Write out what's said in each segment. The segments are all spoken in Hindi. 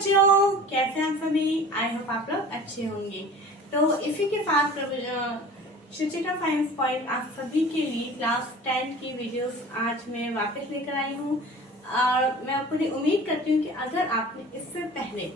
बच्चों, कैसे हैं सभी। आई होप आप लोग अच्छे होंगे। तो इसी के साथ शुचिता साइंस पॉइंट आप सभी के लिए क्लास 10 की वीडियोस आज मैं वापस लेकर आई हूँ। और मैं पूरी उम्मीद करती हूँ कि अगर आपने इससे पहले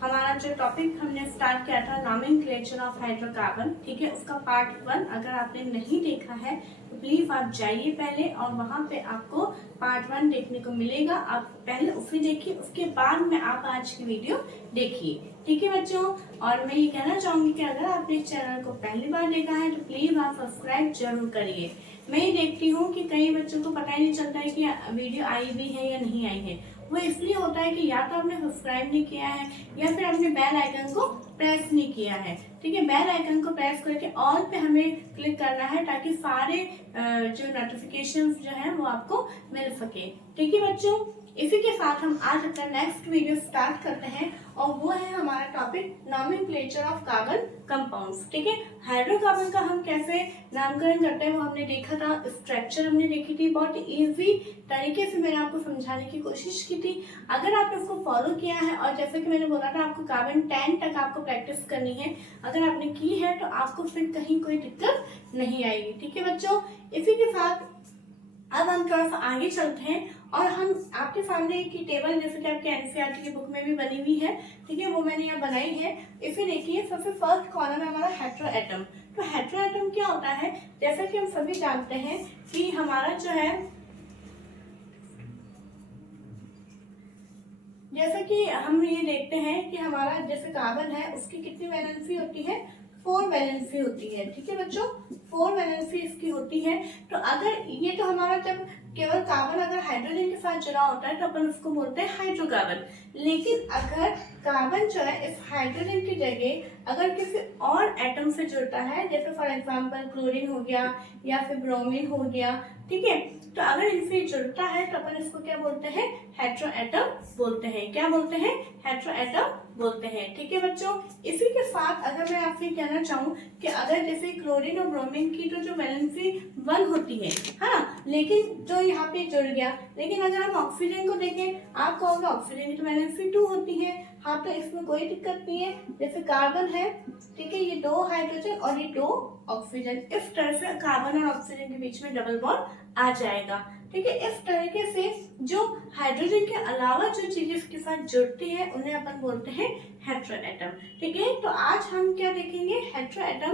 हमारा जो टॉपिक हमने स्टार्ट किया था नॉमेनक्लेचर ऑफ हाइड्रोकार्बन, ठीक है, उसका पार्ट 1 अगर आपने नहीं देखा है तो प्लीज आप जाइए पहले और वहां पे आपको पार्ट 1 देखने को मिलेगा। आप पहले उसे देखिए, उसके बाद में आप आज की वीडियो देखिए, ठीक है बच्चों। और मैं ये कहना चाहूंगी कि अगर आपने इस चैनल को पहली बार देखा है तो प्लीज आप सब्सक्राइब जरूर करिए। मैं ये देखती हूँ कि कई बच्चों को पता ही नहीं चलता है कि वीडियो आई भी है या नहीं आई है। वो इसलिए होता है कि या तो आपने सब्सक्राइब नहीं किया है या फिर आपने बेल आइकन को प्रेस नहीं किया है, ठीक है। बेल आइकन को प्रेस करके ऑल पे हमें क्लिक करना है ताकि सारे जो नोटिफिकेशंस जो है वो आपको मिल सके, ठीक है बच्चों। इसी के साथ हम आज अपना नेक्स्ट वीडियो स्टार्ट करते हैं और वो है हमारा topic nomenclature of carbon compounds, ठीक है। हाइड्रोकार्बन का हम कैसे नामकरण करते हैं वो हमने देखा था, स्ट्रक्चर हमने देखी थी, बहुत इजी तरीके से मैंने आपको समझाने की कोशिश की थी। अगर आपने उसको फॉलो किया है और जैसे कि मैंने बोला था आपको कार्बन 10 तक आपको प्रैक्टिस करनी है, अगर आपने की है तो आपको फिर कहीं कोई दिक्कत नहीं आएगी, ठीक है बच्चों। इसी के साथ अब हम थोड़ा सा आगे चलते हैं और हम आपके सामने की टेबल जैसे कि आपके एनसीईआरटी की बुक में भी बनी हुई है, ठीक है, वो मैंने यहाँ बनाई है। इसे देखिए, सबसे फर्स्ट कॉलम है हमारा हेटेरोएटम। तो हेटेरोएटम क्या होता है, जैसा कि हम सभी जानते हैं कि हमारा जो है, जैसा कि हम ये देखते हैं कि हमारा जैसे कार्बन है उसकी कितनी वैलेंसी होती है, 4 वैलेंसी होती है, ठीक है बच्चों, 4 वैलेंसी इसकी होती है। तो अगर ये तो हमारा जब केवल कार्बन अगर हाइड्रोजन के साथ जुड़ा होता है तो अपन उसको बोलते हैं हाइड्रोकार्बन। लेकिन अगर कार्बन जो है इस हाइड्रोजन की जगह अगर किसी और एटम से जुड़ता है, जैसे फॉर एग्जांपल क्लोरीन हो गया या फिर ब्रोमीन हो गया, ठीक है, तो अगर इनसे जुड़ता है तो अपन इसको क्या बोलते हैं, हेटेरोएटम बोलते हैं। क्या बोलते हैं, हेटेरोएटम बोलते हैं, ठीक है बच्चों। इसी के साथ अगर मैं आपसे कहना चाहूँ कि अगर जैसे क्लोरीन और ब्रोमीन की तो जो वैलेंसी 1 होती है, हाँ, लेकिन जो यहाँ पे जुड़ गया, लेकिन अगर हम ऑक्सीजन को देखें, आप कहोगे ऑक्सीजन की तो वैलेंसी 2 होती है, हाँ, तो इसमें कोई दिक्कत नहीं है। जैसे कार्बन है, ठीक है, ये 2 हाइड्रोजन और ये 2 ऑक्सीजन, इस तरह से कार्बन और ऑक्सीजन के बीच में डबल बॉन्ड आ जाएगा, ठीक है। इस तरीके से जो हाइड्रोजन के अलावा जो चीजें इसके साथ जुड़ती है उन्हें अपन बोलते हैं हेटेरोएटम, ठीक है। तो आज हम क्या देखेंगे, हेटेरोएटम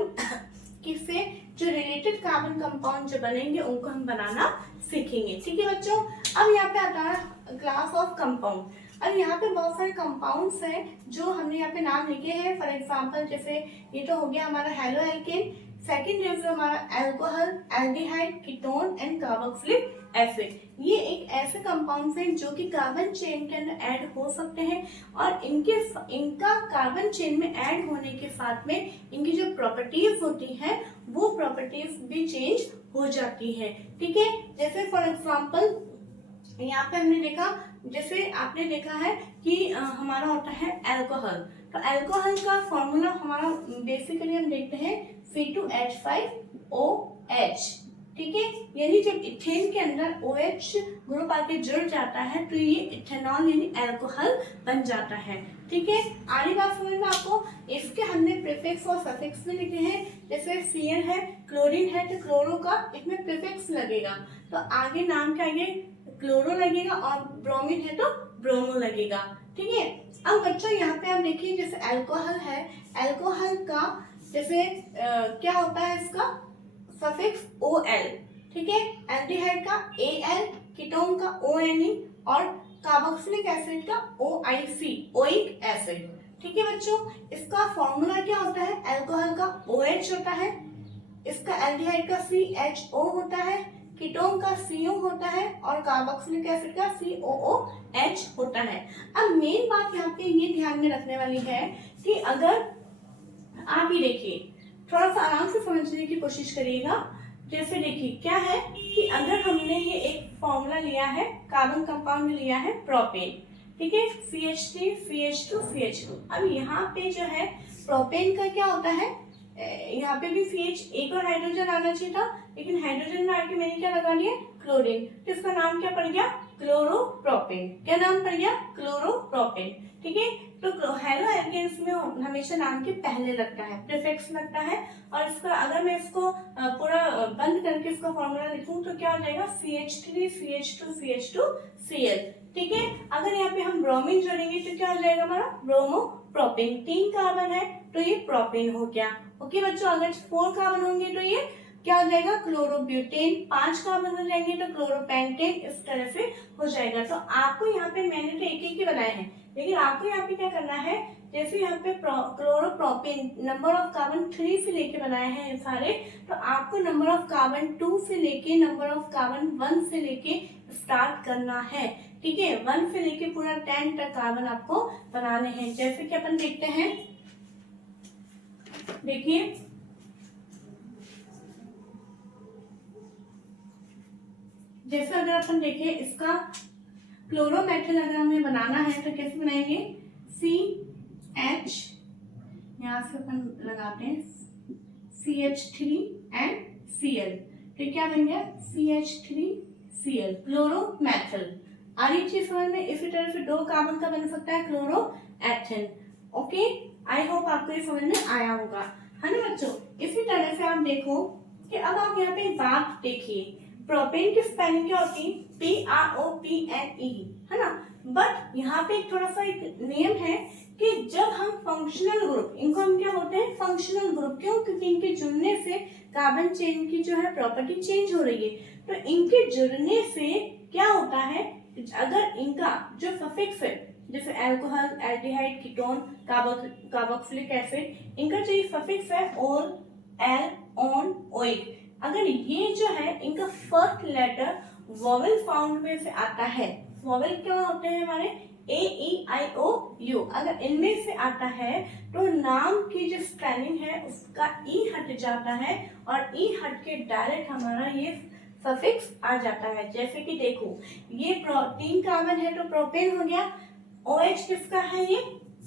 किससे जो रिलेटेड कार्बन कंपाउंड जो बनेंगे उनको हम बनाना सीखेंगे, ठीक है बच्चों। अब यहाँ पे आता है क्लास ऑफ कंपाउंड। अब यहाँ पे बहुत सारे कंपाउंड्स हैं जो हमने यहाँ पे नाम लिखे हैं। फॉर एग्जांपल जैसे ये तो हो गया हमारा हेलो एल्केन, सेकंड है हमारा alcohol, aldehyde, ketone and carboxylic acid. ये एक ऐसे कंपाउंड्स हैं जो कि कार्बन चेन के अंदर ऐड हो सकते हैं और इनका कार्बन चेन में ऐड होने के साथ में इनकी जो प्रॉपर्टीज होती हैं वो प्रॉपर्टीज भी चेंज हो जाती है, ठीक है। जैसे फॉर एग्जांपल यहाँ पे हमने देखा, जैसे आपने देखा है कि हमारा होता है अल्कोहल। तो अल्कोहल का फॉर्मूला हमारा बेसिकली हम देखते हैं C2H5OH, ठीक है। यानी जब इथेन के अंदर OH ग्रुप आके जुड़ जाता है तो ये इथेनॉल यानी अल्कोहल बन जाता है, ठीक है। आगे बात समझ में आपको, इसके हमने प्रीफिक्स और सफिक्स में लिखे हैं। जैसे CN है, क्लोरीन है तो क्लोरो का इसमें प्रीफिक्स लगेगा, तो आगे नाम के आगे क्लोरो लगेगा, और ब्रोमीन है तो ब्रोमो लगेगा, ठीक है। अब बच्चों यहाँ पे आप देखिए, जैसे अल्कोहल है, अल्कोहल का जैसे क्या होता है, इसका सफिक्स OL, ठीक है, एल्डिहाइड का AL, कीटोन का ONE और कार्बोक्सिलिक एसिड का OIC, ओइक एसिड, ठीक है बच्चों। इसका फॉर्मूला क्या होता है, अल्कोहल का OH होता है, इसका एल्डिहाइड का CHO होता है, कीटोन का CO होता है और कार्बोक्सिलिक एसिड का COOH होता है। अब मेन बात यहाँ पे ये ध्यान में रखने वाली है कि अगर आप ये देखिए, थोड़ा सा आराम से समझने की कोशिश करिएगा। जैसे देखिए क्या है कि अगर हमने ये एक फॉर्मूला लिया है, कार्बन कंपाउंड लिया है प्रोपेन, ठीक है, CH3 CH2 CH2। अब यहाँ पे जो है प्रोपेन का क्या होता है, यहाँ पे भी CH एक और हाइड्रोजन आना चाहिए था, लेकिन हाइड्रोजन में आके मैंने क्या लगा लिया, क्लोरीन, तो इसका नाम क्या पड़ गया, क्लोरोप्रोपेन। क्या नाम पड़ गया? क्लोरोप्रोपेन। ठीक है, तो हेलो एल्केन्स में हमेशा नाम के पहले लगता है, प्रीफिक्स लगता है। और इसका अगर मैं इसको पूरा बंद करके इसका फॉर्मूला लिखूं तो क्या हो जाएगा? CH3 CH2 CH2 Cl। ठीक है, अगर यहाँ पे हम ब्रोमीन जोड़ेंगे तो क्या हो जाएगा हमारा? ब्रोमोप्रोपेन। 3 कार्बन है तो ये प्रोपेन हो गया। ओके बच्चों, अगर 4 कार्बन होंगे तो ये क्या हो जाएगा? क्लोरोब्यूटेन। 5 कार्बन हो जाएंगे तो क्लोरोपेंटेन। इस तरह से हो जाएगा। तो आपको यहाँ पे मैंने तो एक ही बनाए हैं, लेकिन आपको यहाँ पे क्या करना है, जैसे यहाँ पे क्लोरोप्रोपेन नंबर ऑफ कार्बन 3 से लेके बनाए हैं सारे, तो आपको नंबर ऑफ कार्बन 2 से लेके नंबर ऑफ कार्बन 1 से लेके स्टार्ट करना है। ठीक है, 1 से लेके पूरा 10 तक कार्बन आपको बनाने हैं। जैसे कि अपन देखते हैं, देखिए जैसे अगर अपन देखें इसका क्लोरोमेथल अगर हमें बनाना है तो कैसे बनाएंगे? CH, यहाँ से अपन लगाते हैं CH3 एंड Cl, तो क्या बन गया? CH3Cl, क्लोरोमेथल। आ रही चीज समझ में? इसी तरह से 2 कार्बन का बन सकता है क्लोरोएथेन। ओके, आई होप आपको ये समझ में आया होगा, है ना बच्चों? इसी तरह से आप देखो कि अब आप यहाँ पे बात देखिए, प्रोपेन की स्पेलिंग क्या होती है? PROPNE, है ना? बट यहाँ पे थोड़ा सा एक नियम है कि जब हम फंक्शनल ग्रुप, इनको हम क्या बोलते हैं? Functional group. क्यों? क्योंकि इनके जुड़ने से कार्बन चेन की जो है प्रॉपर्टी चेंज हो रही है। तो इनके जुड़ने से क्या होता है, अगर इनका जो सफिक्स है, जैसे alcohol, aldehyde, ketone, carboxylic acid, इनका जो सफिक्स है ओल, एल, ऑन, ओइक, अगर ये जो है इनका फर्स्ट लेटर वॉवेल फाउंड में से आता है, वॉवेल क्या होते हैं हमारे? AEIOU, अगर इनमें से आता है तो नाम की जो स्पेलिंग है उसका ई हट जाता है और ई हट के डायरेक्ट हमारा ये सफिक्स आ जाता है। जैसे कि देखो, ये 3 कार्बन है तो प्रोपेन हो गया। OH किसका है? ये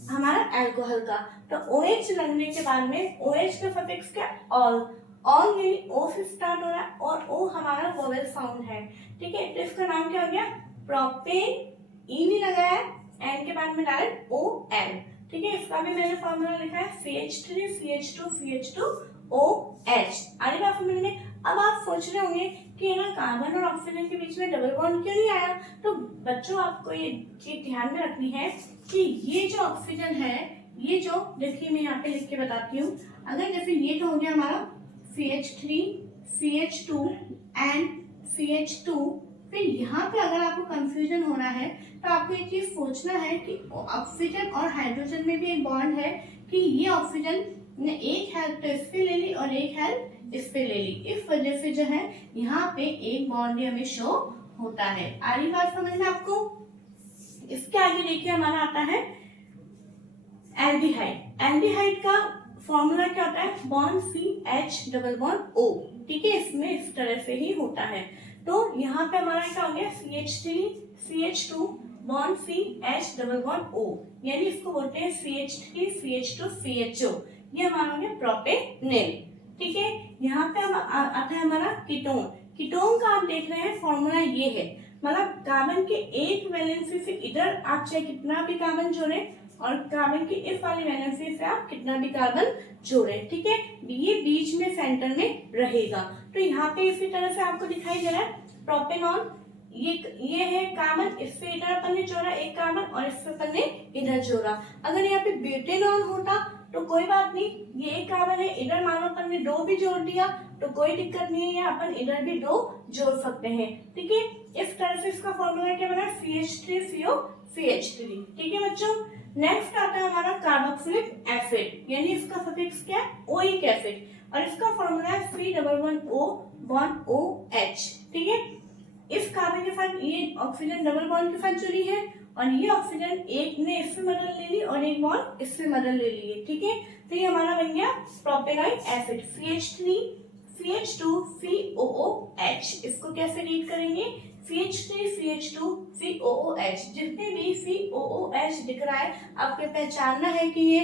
हमारा अल्कोहल का। तो OH लगने के बाद में OH का सफिक्स क्या? ऑल। ऑल यानी O से स्टार्ट हो रहा है और O हमारा वोवेल साउंड है। ठीक है, तो इसका नाम क्या हो गया? प्रोपेन। ई नहीं लगाया है, एन के बाद में डायरेक्ट ON। ठीक है, इसका भी मैंने फॉर्मूला लिखा है CH3 CH2 CH2 OH। आगे बात समझ में? अब आप सोच रहे होंगे कि ना कार्बन और ऑक्सीजन के बीच में डबल बॉन्ड क्यों नहीं आया? तो बच्चों आपको ये चीज ध्यान में रखनी है कि ये जो ऑक्सीजन है, ये जो, देखिए मैं यहाँ पे लिख के बताती हूँ, अगर जैसे ये तो हो गया हमारा CH3 CH2 एंड CH2, फिर यहाँ पे अगर आपको कंफ्यूजन होना है तो आपको ये चीज सोचना है कि ऑक्सीजन और हाइड्रोजन में भी एक बॉन्ड है कि ये ऑक्सीजन ने एक हेल्प तो इस पे ले ली और एक हेल्प इस पे ले ली, इस वजह से जो है यहाँ पे एक बॉन्ड हमें शो होता है। आ रही बात समझ में आपको? इसके आगे देखिए हमारा आता है एल्डिहाइड। एल्डिहाइड का फॉर्मूला क्या होता है? Bond CH double bond O। ठीक है, इसमें इस तरह से ही होता है। तो यहाँ पे हमारा क्या हो गया? CH3 CH2 bond CH double bond O, यानी इसको बोलते हैं CH3 CH2 CHO। ये हमारा हो गया प्रोपेनेल। ठीक है, यहाँ पे आता है हमारा कीटोन। कीटोन का आप देख रहे हैं फॉर्मूला ये है, मतलब कार्बन के एक वैलेंसी से इधर आप चाहे कितना भी कार्बन जोड़े और कार्बन की इस वाली वैलेंसी से आप कितना भी कार्बन जोड़े, ठीक है, ये बीच में सेंटर में रहेगा। तो यहाँ पे इसी तरह से आपको दिखाई दे रहा है प्रोपेनॉन, ये है कार्बन, इससे इधर अपन ने जोड़ा एक कार्बन और इससे अपन ने इधर जोड़ा। अगर यहाँ पे ब्यूटेनॉन होता तो कोई बात नहीं, ये एक कार्बन है, इधर मानो अपन ने 2 भी जोड़ दिया तो कोई दिक्कत नहीं है, अपन इधर भी 2 जोड़ सकते हैं। ठीक है, इस तरह से इसका फॉर्मूला क्या बना? CH3CO CH3। ठीक है बच्चों, नेक्स्ट आता है हमारा कार्बोक्सिलिक एसिड, यानी इसका सफिक्स क्या है? ओइक एसिड, और इसका फॉर्मूला है C11O बॉन्ड OH। ठीक है, इस कार्बन के साथ ये ऑक्सीजन डबल बॉन्ड के साथ जुड़ी है और ये ऑक्सीजन एक ने इससे मदद ले ली और एक बॉन्ड इससे मदद ले ली है। ठीक है, तो ये हमारा बन गया प्रोपेनॉइक एसिड CH3 CH2 COOH। इसको कैसे रीड करेंगे? CH3 CH2 COOH। जितने भी COOH दिख रहा है आपको पहचानना है कि ये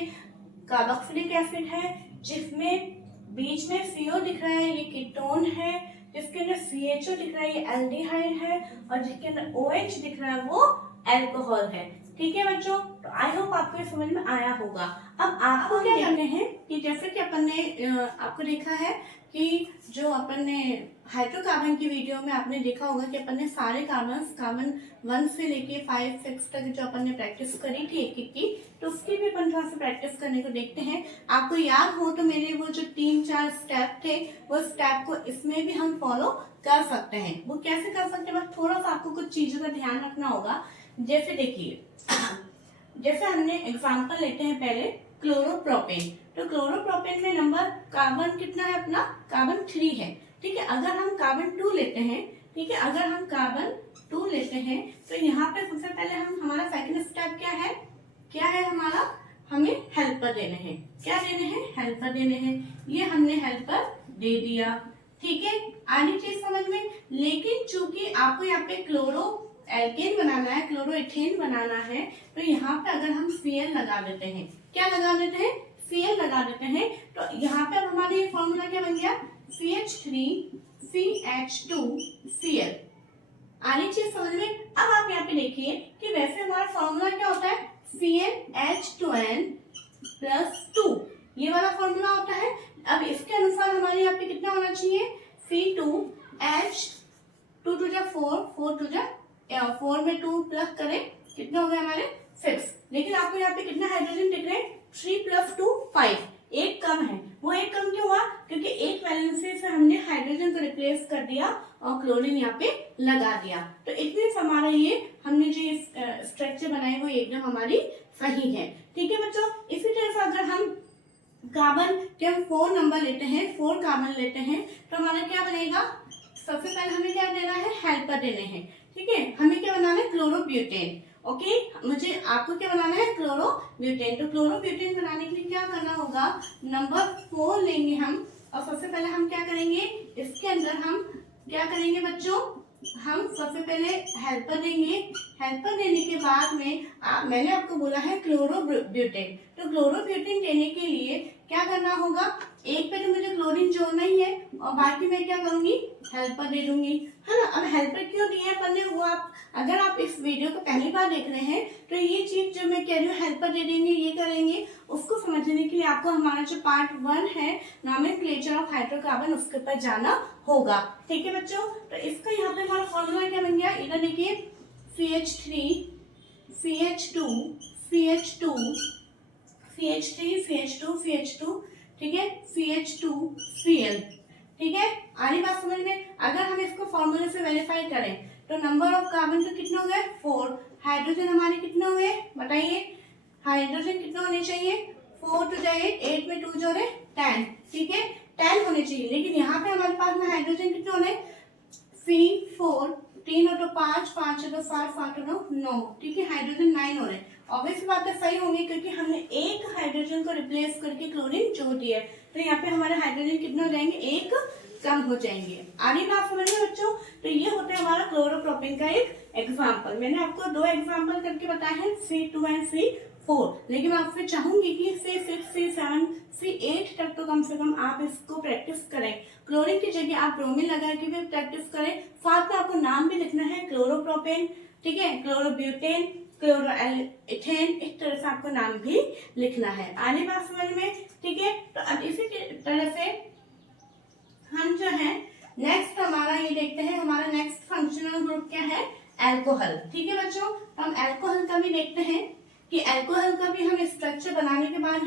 कार्बोक्सिलिक एसिड है, जिसमें बीच में CO दिख रहा है ये कीटोन है, जिसके अंदर CHO दिख रहा है ये एल्डिहाइड है, और जिसके अंदर OH दिख रहा है वो अल्कोहल है। ठीक है बच्चों, तो आई होप आपको ये समझ में आया होगा। अब आपको क्या करने हैं कि जैसे कि अपन ने आपको देखा है कि जो अपन ने हाइड्रोकार्बन की वीडियो में आपने देखा होगा कि अपन ने सारे कार्बन 1 से लेके 5, 6 तक जो अपन ने प्रैक्टिस करी थी एक एक की, तो उसकी भी अपन थोड़ा सा प्रैक्टिस करने को देखते हैं। आपको याद हो तो मेरे वो जो 3-4 स्टेप थे, वो स्टेप को इसमें भी हम फॉलो कर सकते हैं। वो कैसे कर सकते हैं, बस थोड़ा सा आपको कुछ चीजों का ध्यान रखना होगा। जैसे देखिए, जैसे हमने एग्जांपल लेते हैं पहले क्लोरोप्रोपेन। तो क्लोरोप्रोपेन में नंबर कार्बन कितना है अपना, कार्बन 3 है। ठीक है, अगर हम कार्बन 2 लेते हैं, ठीक है, अगर हम कार्बन 2 लेते हैं तो यहाँ पे सबसे पहले हमारा सेकंड स्टेप क्या है हमारा, हमें हेल्पर देने हैं। क्या देने हैं, हेल्पर देने हैं। ये हमने हेल्पर दे दिया। ठीक है, आनी चीज समझ में। लेकिन चूंकि आपको यहाँ पे क्लोरो एल्केन बनाना है, क्लोरो इथेन बनाना है, तो यहाँ पे अगर हम Cl लगा देते हैं, क्या लगा देते हैं, Cl लगा देते हैं, तो यहाँ पे अब हमारा ये फॉर्मूला क्या बन गया, CH3CH2Cl। आनी चीज समझ में। अब आप यहाँ पे देखिए कि वैसे हमारा फॉर्मूला क्या होता है, CnH2n+2, ये वाला फॉर्मूला होता है। अब इसके अनुसार हमारे यहाँ पे कितना होना चाहिए, C2H, 2 2 जा 4, 4 2 जा 4 में 2 प्लस करें कितना हो गया हमारे 6। लेकिन आपको यहाँ पे कितना हाइड्रोजन दिख रहे हैं, 3 + 2 5, एक कम है। वो एक कम क्यों हुआ, क्योंकि एक वैलेंसी से हमने हाइड्रोजन को रिप्लेस कर दिया और क्लोरीन यहाँ पे लगा दिया। तो इतने हमारा ये हमने जो स्ट्रक्चर बनाई वो एकदम हमारी सही है। ठीक है बच्चों, इसी तरह से अगर हम कार्बन के हम 4 नंबर लेते हैं, 4 कार्बन लेते हैं, तो हमारा क्या बनेगा, सबसे पहले हमें क्या देना है, हेल्पर देने हैं। ठीक है, हमें क्या बनाना है, क्लोरोब्यूटेन। ओके, मुझे आपको क्या बनाना है, क्लोरोब्यूटेन। तो क्लोरोब्यूटेन बनाने के लिए क्या करना होगा, नंबर 4 लेंगे हम, और सबसे पहले हम क्या करेंगे, इसके अंदर हम क्या करेंगे बच्चों, हम सबसे पहले हेल्पर देंगे। हेल्पर देने के बाद में मैंने आपको बोला है क्लोरोब्यूटेन। तो क्लोरोब्यूटेन देने के लिए क्या करना होगा, एक पे तो मुझे क्लोरीन जोड़ना ही है, और बाकी मैं क्या करूंगी, हेल्पर दे दूंगी, है ना। अब हेल्पर क्यों दिए अपन ने, वो आप अगर आप इस वीडियो को पहली बार देख रहे हैं तो ये चीज जो मैं कह रही हूँ, हेल्पर दे देंगे, ये करेंगे, उसको समझने के लिए आपको हमारा जो पार्ट 1 है, नॉमेनक्लेचर ऑफ हाइड्रोकार्बन, उसके ऊपर जाना होगा। ठीक है बच्चों, तो इसका यहाँ पे हमारा फॉर्मूला क्या बन गया, इधर देखिए CH3CH2 ठीक है, CH2Cl। ठीक है, आनी बात समझ में। अगर हम इसको फॉर्मूले से वेरीफाई करें तो नंबर ऑफ कार्बन तो कितने हो गए, 4। हाइड्रोजन हमारे कितने हो गए बताइए, हाइड्रोजन कितने होने चाहिए, 4 2 जा 8, 8 में 2 जोड़े 10। ठीक है, 10 होने चाहिए। लेकिन यहाँ पे हमारे पास में हाइड्रोजन कितने होने, C4, 3 और 2 5, 5 और 2 7, 7 और 2 9। ठीक है, हाइड्रोजन 9 हो रहे हैं। ऑब्वियस बात है, सही होंगे, क्योंकि हमने एक हाइड्रोजन को रिप्लेस करके क्लोरीन जोड़ दिया है। तो यहाँ पे हमारे हाइड्रोजन कितने हो जाएंगे, एक कम हो जाएंगे। आनी बात समझ में बच्चों। तो ये होता है हमारा क्लोरोप्रोपेन का एक एग्जाम्पल। मैंने आपको 2 एग्जाम्पल करके बताया है, C2 एंड C4, लेकिन आपसे चाहूंगी कि C6, C7, C8 तक तो कम से कम आप इसको प्रैक्टिस करें। क्लोरीन की जगह आप ब्रोमीन लगा के भी प्रैक्टिस करें। साथ में आपको नाम भी लिखना है, क्लोरोप्रोपेन, ठीक है, क्लोरोब्यूटेन, क्लोरोइथेन, इस तरह से आपको नाम भी लिखना है। आने बात समझ में। ठीक है, तो अब इसी तरह से हम जो है नेक्स्ट हमारा ये देखते हैं, हमारा नेक्स्ट फंक्शनल ग्रुप क्या है, अल्कोहल। ठीक है बच्चों, तो हम अल्कोहल का भी देखते हैं कि अल्कोहल का भी हम स्ट्रक्चर बनाने के बाद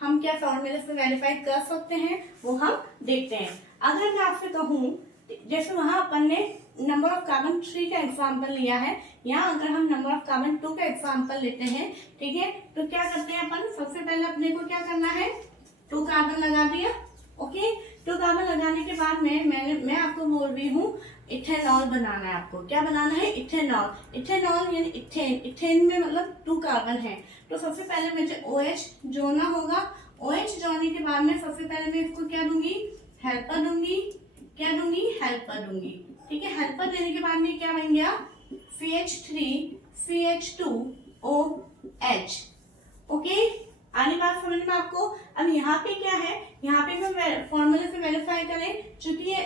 हम क्या फॉर्मूले से वेरीफाई कर सकते हैं वो हम देखते हैं। अगर मैं आपसे कहूँ, जैसे वहां अपन ने नंबर ऑफ कार्बन 3 का एग्जाम्पल लिया है, यहाँ अगर हम नंबर ऑफ कार्बन 2 का एग्जाम्पल लेते हैं, ठीक है, तो क्या करते हैं अपन, सबसे पहले अपने को क्या करना है, 2 कार्बन लगा दिया। ओके, 2 कार्बन लगाने के बाद मैं आपको बोल रही हूँ इथेनॉल बनाना है। आपको क्या बनाना है, इथेनॉल। इथेनॉल यानी इथेन, इथेन में मतलब 2 कार्बन है। तो सबसे पहले मुझे OH जोड़ना होगा। OH जोड़ने के बाद में सबसे पहले मैं इसको क्या दूंगी, हेल्पर दूंगी। क्या दूंगी, हेल्पर दूंगी। ठीक है, हेल्पर देने के बाद में क्या बन गया, CH3CH2OH। ओके, आने बात समझ में आपको। अब यहाँ पे क्या है, यहाँ पे मैं फॉर्मूले से वेरीफाई करें, चूंकि ये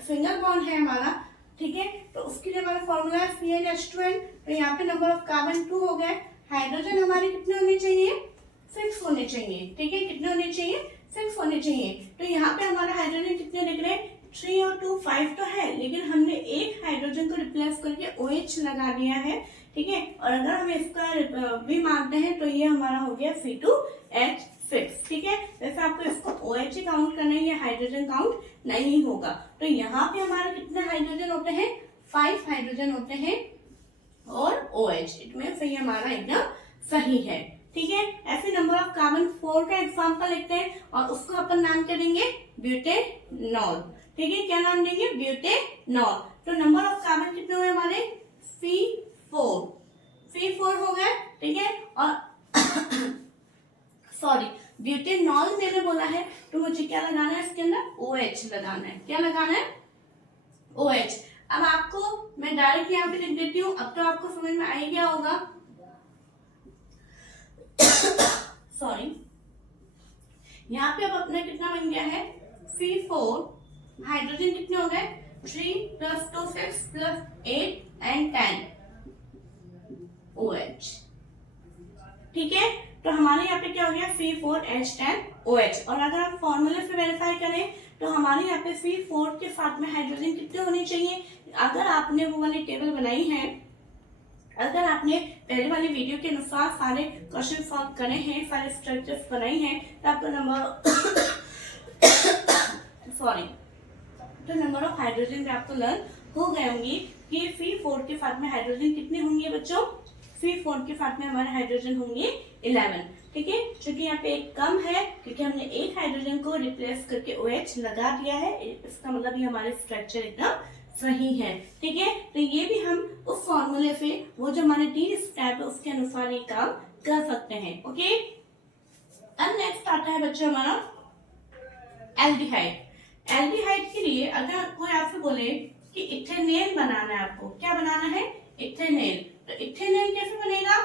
सिंगल बॉन्ड है हमारा, ठीक है, तो उसके लिए हमारा फॉर्मूला है CnH2n। तो यहाँ पे नंबर ऑफ कार्बन 2 हो गए। हाइड्रोजन हमारे कितने होने चाहिए? 6 होने चाहिए, ठीक है, कितने होने चाहिए? 6 होने चाहिए। तो यहाँ पे हमारा हाइड्रोजन कितने दिख रहे हैं? 3 और 2 5 तो है, लेकिन हमने एक हाइड्रोजन को रिप्लेस करके OH लगा दिया है, ठीक है। और अगर हम इसका भी मानते हैं तो ये हमारा हो गया C2H6, ठीक है। वैसे आपको इसको OH ही काउंट करना है, ये हाइड्रोजन काउंट नहीं होगा। तो यहाँ पे हमारे कितने हाइड्रोजन होते हैं? 5 हाइड्रोजन होते हैं और OH, इट मींस ये हमारा एकदम सही है, ठीक है। ऐसे नंबर ऑफ कार्बन 4 का एग्जांपल लिखते हैं और उसको अपन नाम क्या देंगे? ब्यूटेनॉल, ठीक है। क्या नाम देंगे? ब्यूटेनॉल। तो नंबर ऑफ कार्बन कितने हुए हमारे? C4 हो गए, ठीक है। और सॉरी, ब्यूटेनॉल मैंने बोला है तो मुझे क्या लगाना है इसके अंदर? OH लगाना है। क्या लगाना है? OH। अब आपको मैं डायरेक्ट यहाँ पे लिख देती हूँ, अब तो आपको समझ में आ ही गया होगा। सॉरी, यहाँ पे अब अपना कितना बन गया है? C4, हाइड्रोजन कितने हो गए? 3 + 2 6 + 8 and 10 OH, ठीक है। तो हमारे यहाँ पे क्या हो गया? C4H10OH। और अगर हम फॉर्मूले से वेरीफाई करें तो हमारे यहाँ पे C4 के साथ में हाइड्रोजन कितने होने चाहिए? अगर आपने वो वाली टेबल बनाई है, अगर आपने पहले वाली वीडियो के अनुसार सारे क्वेश्चन सॉल्व करे हैं, सारे स्ट्रक्चर्स बनाई हैं, तो आपको नंबर ऑफ हाइड्रोजन भी आपको लर्न हो गए होंगी कि C4 के साथ में हाइड्रोजन कितने होंगे बच्चों? C4 के साथ में हमारे हाइड्रोजन होंगे 11, ठीक है। क्योंकि यहाँ पे एक कम है, क्योंकि हमने एक हाइड्रोजन को रिप्लेस करके OH लगा दिया है, इसका मतलब ये हमारे स्ट्रक्चर एकदम सही है, ठीक है। तो ये भी हम उस फॉर्मूले से, वो जो हमारे 3 स्टेप है उसके अनुसार ये काम कर सकते हैं, ओके। अब नेक्स्ट आता है बच्चों हमारा एल्डिहाइड। एल्डिहाइड के लिए अगर कोई आपसे बोले कि इथेनेल बनाना है, आपको क्या बनाना है? इथेनेल। तो इथेनेल कैसे बनेगा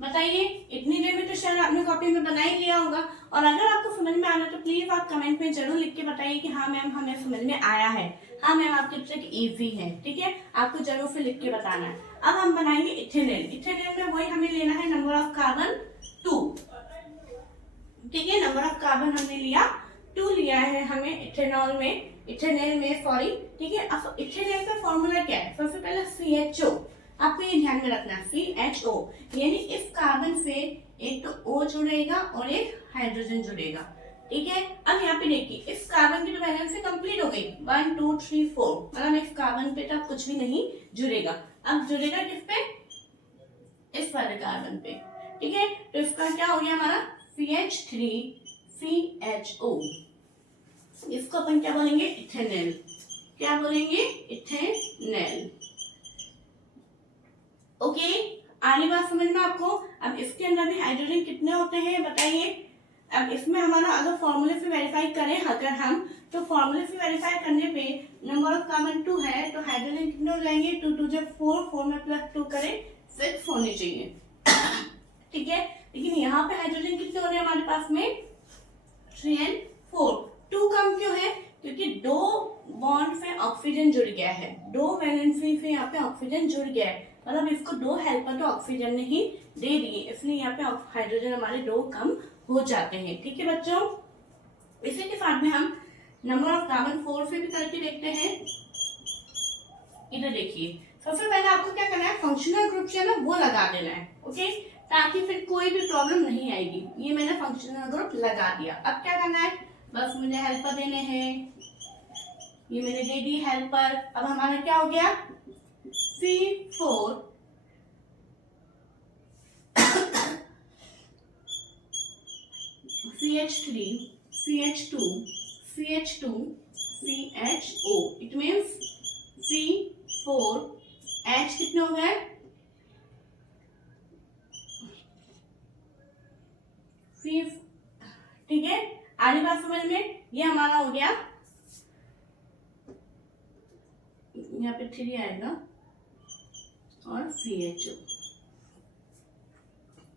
बताइए? इतनी देर में तो शायद आपने कॉपी में बना ही लिया होगा। और अगर आपको समझ में आना तो प्लीज आप कमेंट में जरूर लिख के बताइए कि हाँ मैम हमें समझ में आया है, हाँ मैम आपकी ट्रिक इजी है, ठीक है। आपको जरूर से लिख के बताना है। अब हम बनाएंगे इथेनेल। इथेनेल में वही हमें लेना है नंबर ऑफ कार्बन 2, ठीक है। नंबर ऑफ कार्बन हमने लिया 2 लिया है हमें इथेनॉल में, इथेनेल में सॉरी, ठीक है। अब इथेनेल का फॉर्मूला क्या है? सबसे पहले CHO, आपको ये ध्यान में रखना, CHO, यानी इस कार्बन से एक तो O जुड़ेगा और एक हाइड्रोजन जुड़ेगा, ठीक है। अब यहाँ पे देखिए इस कार्बन की तो वैलेंसी कंप्लीट हो गई, 1 2 3 4, मतलब इस कार्बन पे तो कुछ भी नहीं जुड़ेगा। अब जुड़ेगा किस पे? इस वाले कार्बन पे, ठीक है। तो इसका क्या हो गया हमारा? CH3CHO। इसको अपन क्या बोलेंगे? इथेनेल। क्या बोलेंगे? इथेनेल, ओके। आगे बात समझ में आपको? अब इसके अंदर भी हाइड्रोजन कितने होते हैं बताइए? अब इसमें हमारा अगर फॉर्मूले से वेरीफाई करें अगर हम, तो फॉर्मूले से वेरीफाई करने पे नंबर ऑफ कार्बन 2 है तो हाइड्रोजन कितने हो जाएंगे? 2 2 जब 4, 4 में +2 करें 6 होने चाहिए, ठीक है। लेकिन यहाँ पे हाइड्रोजन कितने हो रहे हैं हमारे पास में? 3 and 4। 2 कम क्यों है? क्योंकि 2 बॉन्ड से ऑक्सीजन जुड़ गया है, 2 वैलेंसी से यहाँ पे ऑक्सीजन जुड़ गया है, मतलब इसको 2 हेल्पर तो ऑक्सीजन ने ही दे दिए, इसलिए यहाँ पे हाइड्रोजन हमारे 2 कम हो जाते हैं, ठीक है बच्चों। इसी के साथ में हम नंबर ऑफ कार्बन 4 से भी करके देखते हैं। इधर देखिए, सबसे पहले आपको क्या करना है? फंक्शनल ग्रुप जो है ना वो लगा देना है, ओके, ताकि फिर कोई भी प्रॉब्लम नहीं आएगी। ये मैंने फंक्शनल ग्रुप लगा दिया। अब क्या करना है? बस मुझे हेल्पर देने हैं, ये मैंने दे दी हेल्पर। अब हमारा क्या हो गया? C4 CH3 CH2 CH2 CHO, it means C4H कितने हो गए? ठीक है, आगे बात समझ में? ये हमारा हो गया, यहाँ पे 3 आएगा और CHO,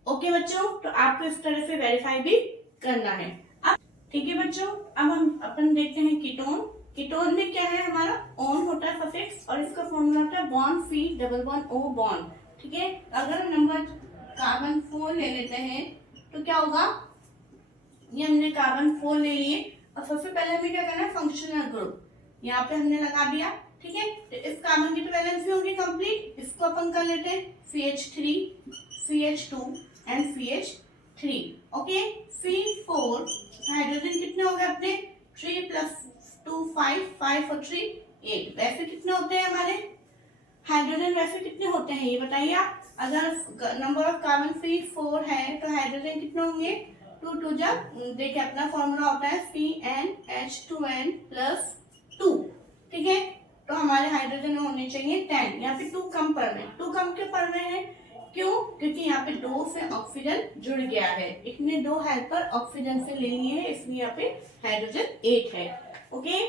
ओके बच्चों। तो आपको इस तरह से वेरीफाई भी करना है। अब ठीक है बच्चों, अब हम अपन देखते हैं कीटोन। कीटोन में क्या है हमारा ऑन होता है सफिक्स और इसका फॉर्मूला होता है बॉन्ड फी डबल बॉन्ड ओ बॉन्ड, ठीक है। अगर हम नंबर कार्बन 4 ले लेते हैं तो क्या होगा, ये हमने कार्बन 4 ले लिए और सबसे पहले हमें क्या करना है फंक्शनल ग्रुप यहाँ पे हमने लगा दिया, ठीक है। तो इस कार्बन की तो वैलेंसी होगी कंप्लीट, इसको अपन कर लेते हैं CH3 CH2 and CH3, okay. C4 hydrogen कितने हो गए अपने 3 + 2 5 5 और 3 8। वैसे कितने होते हैं हमारे हाइड्रोजन, वैसे कितने होते हैं ये बताइए आप। अगर नंबर ऑफ कार्बन C4 है तो हाइड्रोजन कितने होंगे 2 2 जब देखिए अपना फॉर्मूला होता है CnH2n + 2, ठीक है। तो हमारे हाइड्रोजन होने चाहिए 10, यहाँ पे 2 कम पड़ रहे हैं। 2 कम क्यों पड़ रहे हैं, क्यों, क्योंकि यहाँ पे 2 से ऑक्सीजन जुड़ गया है, इसने 2 हेल्पर ऑक्सीजन से ले लिए हैं, इसलिए यहाँ पे हाइड्रोजन 8 है, ओके।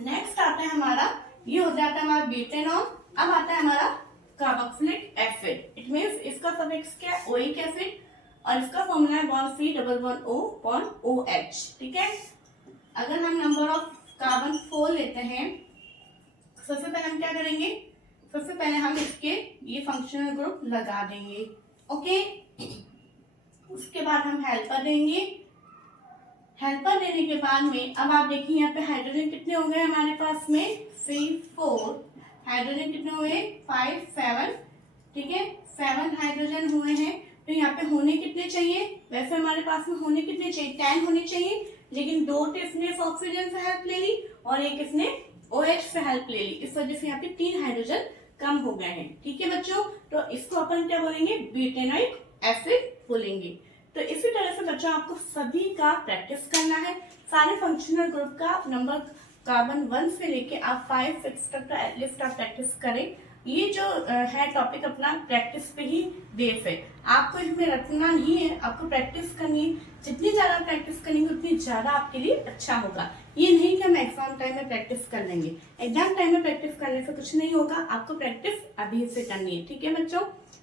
नेक्स्ट आता है हमारा, ये हो जाता है हमारा ब्यूटेनॉल। अब आता है हमारा कार्बोक्सिलिक एसिड, इट मींस इसका सफिक्स क्या है ओइक एसिड और इसका फॉर्मूला है bond C double bond O bond OH, ठीक है। अगर हम नंबर ऑफ कार्बन 4 लेते हैं, सबसे पहले हम क्या करेंगे, सबसे पहले हम इसके ये फंक्शनल ग्रुप लगा देंगे, ओके। उसके बाद हम हेल्पर देंगे, हेल्पर देने के बाद में अब आप देखिए यहाँ पे हाइड्रोजन कितने हो गए हमारे पास में C4, हाइड्रोजन कितने हुए 5 7, ठीक है 7 हाइड्रोजन हुए हैं। तो यहाँ पे होने कितने चाहिए, वैसे हमारे पास में होने कितने चाहिए 10 होने चाहिए, लेकिन 2 तो इसने ऑक्सीजन से हेल्प ले ली और एक इसने OH से हेल्प ले ली, इस वजह से यहाँ पे 3 हाइड्रोजन कम हो गए हैं, ठीक है बच्चों। तो इसको अपन क्या बोलेंगे ब्यूटेनोइक एसिड बोलेंगे। तो इसी तरह से बच्चों आपको सभी का प्रैक्टिस करना है, सारे फंक्शनल ग्रुप का नंबर कार्बन 1 से लेके आप 5 6 तक का एटलीस्ट आप प्रैक्टिस करें। ये जो है टॉपिक अपना प्रैक्टिस पे ही बेस है, आपको इसमें रटना नहीं है, आपको प्रैक्टिस करनी है। जितनी ज्यादा प्रैक्टिस करेंगे उतनी ज्यादा आपके लिए अच्छा होगा। ये नहीं कि हम एग्जाम टाइम में प्रैक्टिस कर लेंगे, एग्जाम टाइम में प्रैक्टिस करने से कुछ नहीं होगा, आपको प्रैक्टिस अभी से करनी है, ठीक है बच्चों।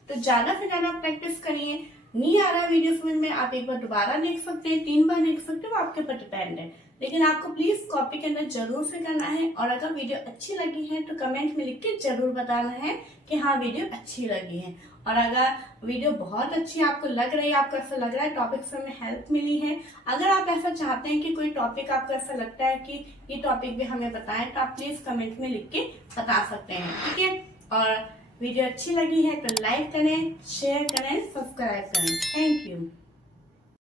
तो ज्यादा से ज्यादा प्रैक्टिस करिए, नहीं आ रहा वीडियो समझ में आप एक बार दोबारा देख सकते हैं, 3 बार देख सकते हो, आपके ऊपर डिपेंड है, लेकिन आपको प्लीज कॉपी के अंदर जरूर से करना है। और अगर वीडियो अच्छी लगी है तो कमेंट में लिख के जरूर बताना है कि हाँ वीडियो अच्छी लगी है। और अगर वीडियो बहुत अच्छी आपको लग रही है, आपको ऐसा लग रहा है टॉपिक से हमें हेल्प मिली है, अगर आप ऐसा चाहते हैं कि कोई टॉपिक आपको ऐसा लगता है कि ये टॉपिक भी हमें बताएं, तो आप प्लीज कमेंट में लिख के बता सकते हैं, ठीक है। और वीडियो अच्छी लगी है तो लाइक करें, शेयर करें, सब्सक्राइब करें। Thank you.